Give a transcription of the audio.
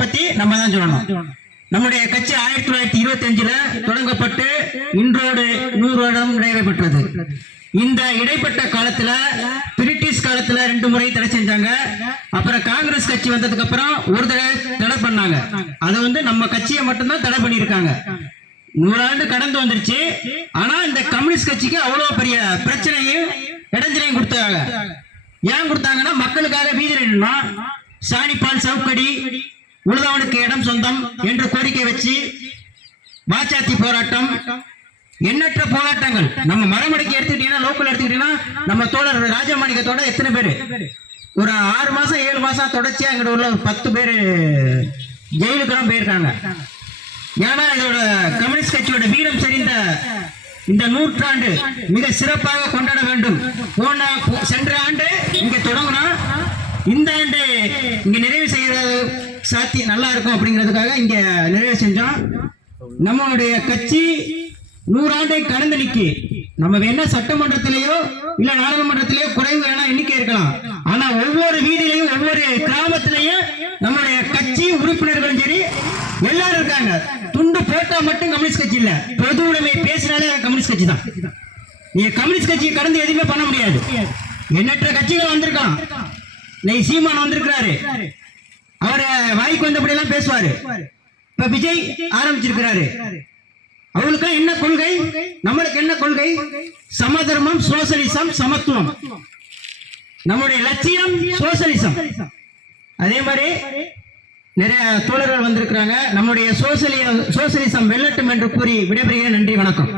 பத்தி நம்ம தான் சொல்லணும். நம்முடைய கட்சி 1925 தொடங்கப்பட்டு இன்றோடு 100 வருடம் நிறைவு பெற்றது. இந்த இடைப்பட்ட காலத்துல பிரிட்டிஷ் காலத்துல 2 முறை தடை செஞ்சாங்க. அப்புறம் காங்கிரஸ் கட்சி வந்ததுக்கு அப்புறம் ஒரு தடை பண்ணாங்க. அது நம்ம கட்சியை மட்டும்தான் தடை பண்ணியிருக்காங்க. 100 ஆண்டு கடந்து வந்துருச்சு. ஆனா இந்த கம்யூனிஸ்ட் கட்சிக்கு அவ்வளவு பெரிய பிரச்சனையும் இடைஞ்சலையும் கொடுத்தாங்க. ஏன் கொடுத்தாங்கன்னா மக்களுக்காக வீதியில சாணிப்பால் சவுக்கடி உழுதவனுக்கு இடம் சொந்தம் என்று கோரிக்கை வச்சு வாச்சாத்தி போராட்டம், எண்ணற்ற போராட்டங்கள். நம்ம மரமடிக்கு எடுத்துக்கிட்டீங்கன்னா, லோக்கல் எடுத்துக்கிட்டீங்கன்னா, நம்ம தோழர் ராஜமாணிக்கத்தோட எத்தனை பேர் ஒரு 6 மாசம் 7 மாசம் தொடர்ச்சியா எங்கிட்ட உள்ள 10 பேர் ஜெயிலுக்கு தான் போயிருக்காங்க. ஏன்னா இதோட கம்யூனிஸ்ட் கட்சியோட வீரம் சரிந்த இந்த நூற்றாண்டு மிக சிறப்பாக கொண்டாட வேண்டும். சென்ற ஆண்டு இங்க தொடங்கினா இந்த ஆண்டு இங்க நிறைவு செய்யறது சாத்தியம் நல்லா இருக்கும் அப்படிங்கிறதுக்காக இங்க நிறைவு செஞ்சோம். நம்மளுடைய கட்சி 100 ஆண்டை கடந்து நிக்கி. நம்ம வேணா சட்டமன்றத்திலேயோ இல்ல நாடாளுமன்றத்திலேயோ குறைவு வேணா எண்ணிக்கை இருக்கலாம். ஆனா ஒவ்வொரு வீதியிலையும் ஒவ்வொரு கிராமத்திலையும் நம்மளுடைய கட்சி உறுப்பினர்களும் சரி எல்லாரும் இருக்காங்க. துண்டு போட்டா மட்டும் கம்யூனிஸ்ட் கட்சி இல்ல, பொது உடைமை பேசினாலே கம்யூனிஸ்ட் கட்சி தான். நீங்க கம்யூனிஸ்ட் கட்சியை கடந்து எதுவுமே பண்ண முடியாது. எண்ணற்ற கட்சிகள் வந்திருக்கான். சீமான் வந்திருக்கிறாரு, அவரை வாய்க்கு வந்தபடி எல்லாம் பேசுவாரு. இப்ப விஜய் ஆரம்பிச்சிருக்கிறாரு. அவங்களுக்கு என்ன கொள்கை, நம்மளுக்கு என்ன கொள்கை? சமதர்மம், சோசலிசம், சமத்துவம். நம்முடைய லட்சியம் சோசலிசம். அதே மாதிரி நிறைய தோழர்கள் வந்திருக்கிறாங்க. நம்முடைய சோசலிசம் வெல்லட்டும் என்று கூறி விடைபெறுகிறேன். நன்றி, வணக்கம்.